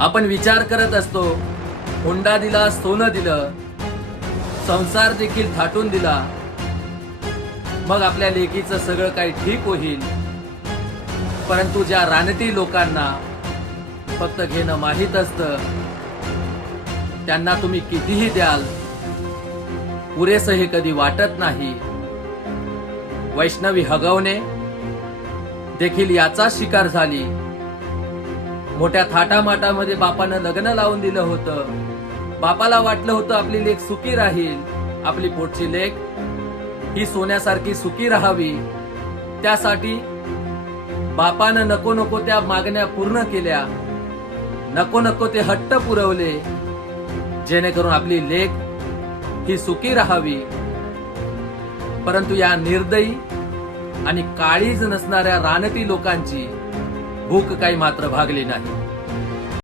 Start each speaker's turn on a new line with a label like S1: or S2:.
S1: आपण विचार करत असतो. हुंडा दिला सोनं दिलं. संसार देखील थाटून दिला. मग आपल्या लेकीचं सगळं काही ठीक होईल. परंतु ज्या रानटी लोकांना फक्त घेणं माहीत असतं त्यांना तुम्ही कितीही द्याल पुरेसं हे कधी वाटत नाही. वैष्णवी हगवणे देखील याचा शिकार झाली. मोठ्या थाटामाटामध्ये बापानं लग्न लावून दिलं होतं. बापाला वाटलं होतं आपली लेख सुखी राहील. आपली पोटची लेख ही सोन्यासारखी सुखी राहावी. त्यासाठी बापानं नको नको त्या मागण्या पूर्ण केल्या. नको नको ते हट्ट पुरवले. जेणेकरून आपली लेख ही सुखी राहावी. परंतु या निर्दयी आणि काळीज नसणाऱ्या रानटी लोकांची भूक काही मात्र भागली नाही.